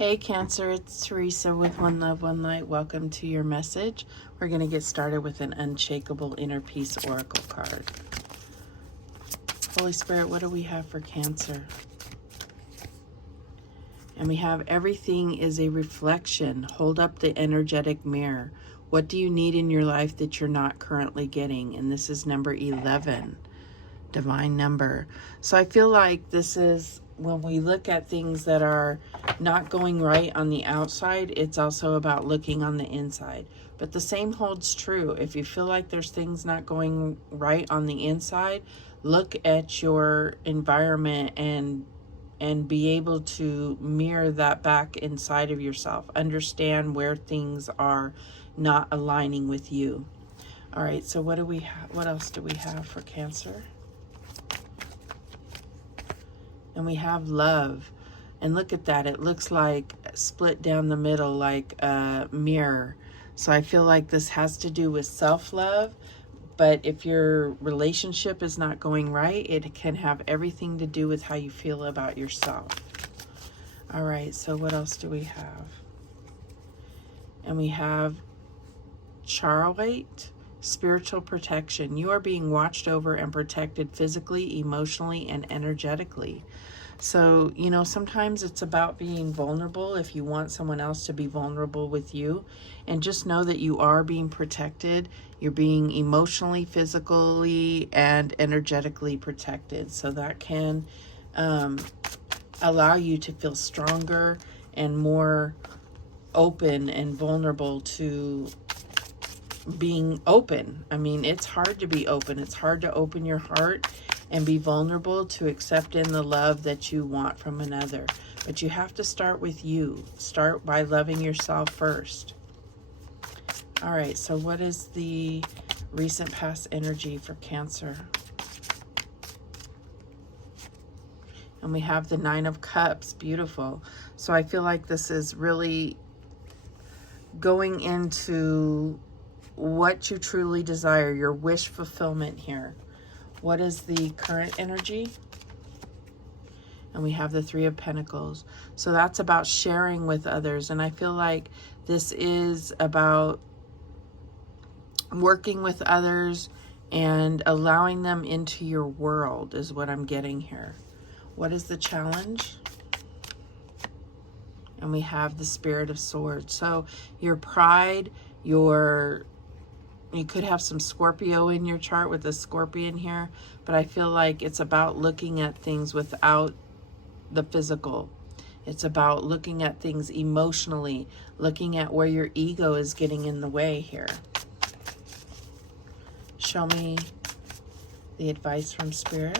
Hey Cancer, it's Teresa with One Love, One Light. Welcome to your message. We're going to get started with an Unshakable Inner Peace Oracle card. Holy Spirit, what do we have for Cancer? And we have everything is a reflection. Hold up the energetic mirror. What do you need in your life that you're not currently getting? And this is number 11, divine number. So I feel like this is when we look at things that are not going right on the outside, it's also about looking on the inside. But the same holds true. If you feel like there's things not going right on the inside, look at your environment and be able to mirror that back inside of yourself. Understand where things are not aligning with you. All right, so what else do we have for Cancer? And we have love. And look at that. It looks like split down the middle like a mirror. So I feel like this has to do with self-love. But if your relationship is not going right, it can have everything to do with how you feel about yourself. All right, so what else do we have? And we have Charlotte, spiritual protection. You are being watched over and protected physically, emotionally, and energetically. So, you know, sometimes it's about being vulnerable if you want someone else to be vulnerable with you. And just know that you are being protected. You're being emotionally, physically, and energetically protected. So that can allow you to feel stronger and more open and vulnerable to being open. I mean, it's hard to be open. It's hard to open your heart and be vulnerable to accept in the love that you want from another. But you have to start with you. Start by loving yourself first. All right, so what is the recent past energy for Cancer? And we have the Nine of Cups. Beautiful. So I feel like this is really going into what you truly desire, your wish fulfillment here. What is the current energy? And we have the Three of Pentacles. So that's about sharing with others. And I feel like this is about working with others and allowing them into your world is what I'm getting here. What is the challenge? And we have the Spirit of Swords. So your pride, you could have some Scorpio in your chart with a scorpion here, but I feel like it's about looking at things without the physical. It's about looking at things emotionally, looking at where your ego is getting in the way here. Show me the advice from Spirit.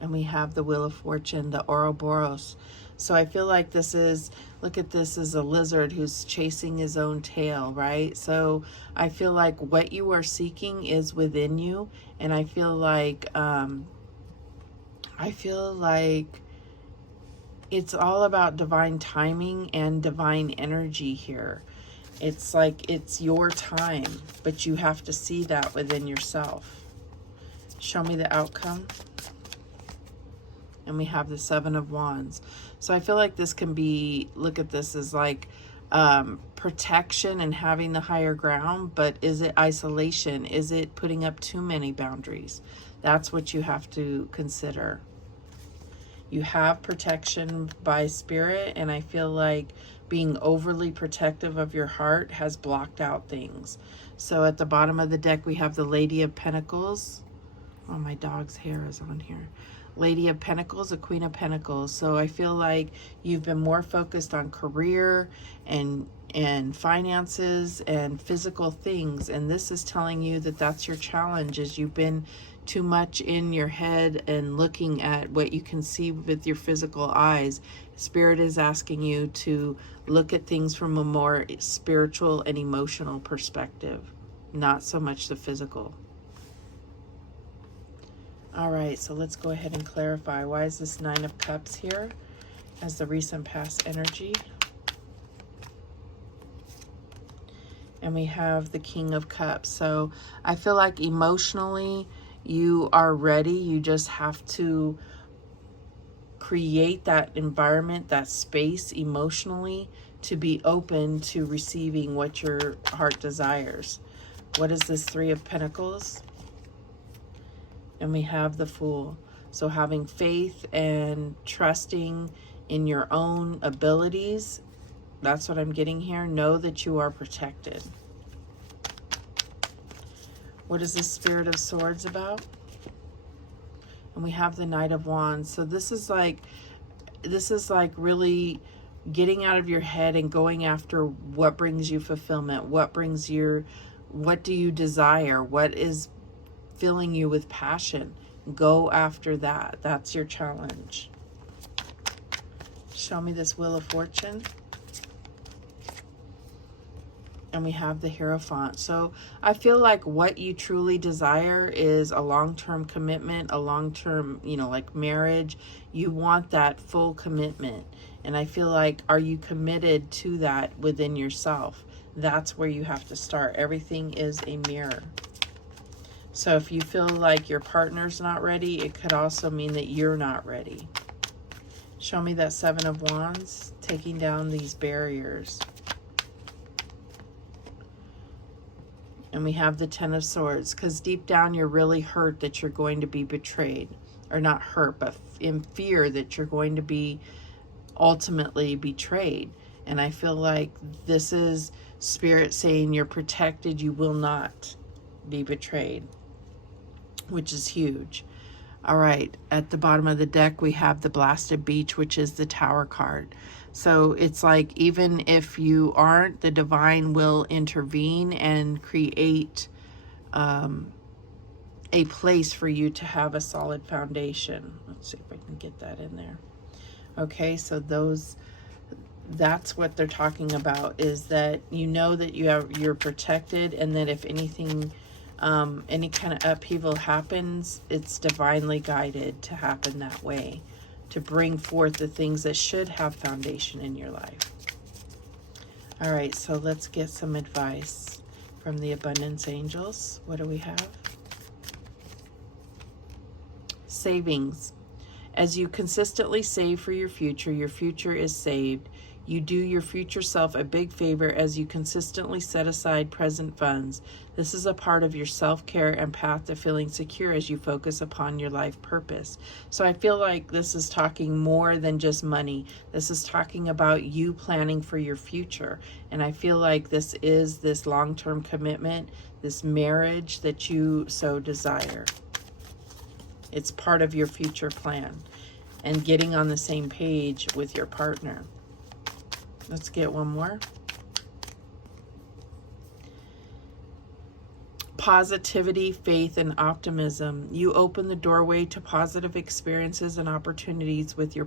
And we have the Wheel of Fortune, the Ouroboros. So I feel like this is, look at this as a lizard who's chasing his own tail, right? So I feel like what you are seeking is within you. And I feel like, it's all about divine timing and divine energy here. It's like it's your time, but you have to see that within yourself. Show me the outcome. And we have the Seven of Wands. So I feel like this can be, look at this as like protection and having the higher ground, but is it isolation? Is it putting up too many boundaries? That's what you have to consider. You have protection by Spirit, and I feel like being overly protective of your heart has blocked out things. So at the bottom of the deck, we have the Lady of Pentacles. Oh, my dog's hair is on here. Lady of Pentacles, a Queen of Pentacles. So I feel like you've been more focused on career and finances and physical things. And this is telling you that that's your challenge, is you've been too much in your head and looking at what you can see with your physical eyes. Spirit is asking you to look at things from a more spiritual and emotional perspective, not so much the physical. All right, so let's go ahead and clarify. Why is this Nine of Cups here as the recent past energy? And we have the King of Cups. So I feel like emotionally you are ready. You just have to create that environment, that space emotionally to be open to receiving what your heart desires. What is this Three of Pentacles? And we have the Fool. So having faith and trusting in your own abilities, that's what I'm getting here. Know that you are protected. What is the Spirit of Swords about? And we have the Knight of Wands. So this is like really getting out of your head and going after what brings you fulfillment, what do you desire, what is filling you with passion. Go after that. That's your challenge. Show me this Wheel of Fortune. And we have the Hierophant. So I feel like what you truly desire is a long-term commitment, a long-term, like marriage. You want that full commitment. And I feel like, are you committed to that within yourself? That's where you have to start. Everything is a mirror. So if you feel like your partner's not ready, it could also mean that you're not ready. Show me that Seven of Wands, taking down these barriers. And we have the Ten of Swords, because deep down you're really hurt that you're going to be betrayed. Or not hurt, but in fear that you're going to be ultimately betrayed. And I feel like this is Spirit saying you're protected, you will not be betrayed, which is huge. All right, at the bottom of the deck we have the Blasted Beach, which is the Tower card. So it's like, even if you aren't, the divine will intervene and create a place for you to have a solid foundation. Let's see if I can get that in there. Okay, so that's what they're talking about, is that that you're protected, and that if anything, any kind of upheaval happens, it's divinely guided to happen that way, to bring forth the things that should have foundation in your life. All right, so let's get some advice from the Abundance Angels. What do we have? Savings. As you consistently save for your future is saved. You do your future self a big favor as you consistently set aside present funds. This is a part of your self-care and path to feeling secure as you focus upon your life purpose. So I feel like this is talking more than just money. This is talking about you planning for your future. And I feel like this is this long-term commitment, this marriage that you so desire. It's part of your future plan and getting on the same page with your partner. Let's get one more. Positivity, faith, and optimism. You open the doorway to positive experiences and opportunities with your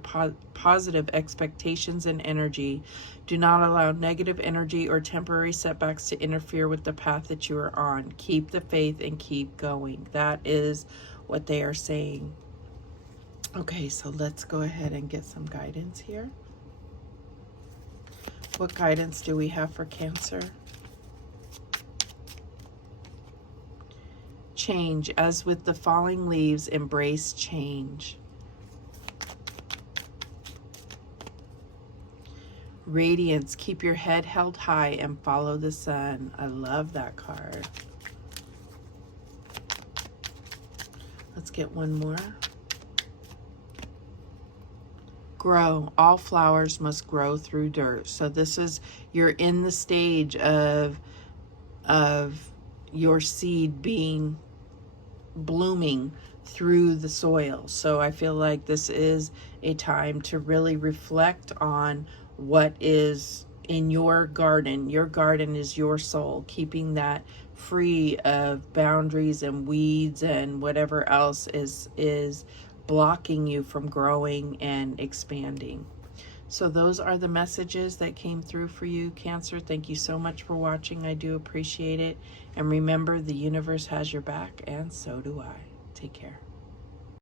positive expectations and energy. Do not allow negative energy or temporary setbacks to interfere with the path that you are on. Keep the faith and keep going. That is what they are saying. Okay, so let's go ahead and get some guidance here. What guidance do we have for Cancer? Change. As with the falling leaves, embrace change. Radiance. Keep your head held high and follow the sun. I love that card. Let's get one more. Grow. All flowers must grow through dirt. So this is, you're in the stage of your seed blooming through the soil. So I feel like this is a time to really reflect on what is in your garden. Your garden is your soul, keeping that free of boundaries and weeds and whatever else is blocking you from growing and expanding. So those are the messages that came through for you, Cancer. Thank you so much for watching. I do appreciate it. And remember, the universe has your back, and so do I. Take care.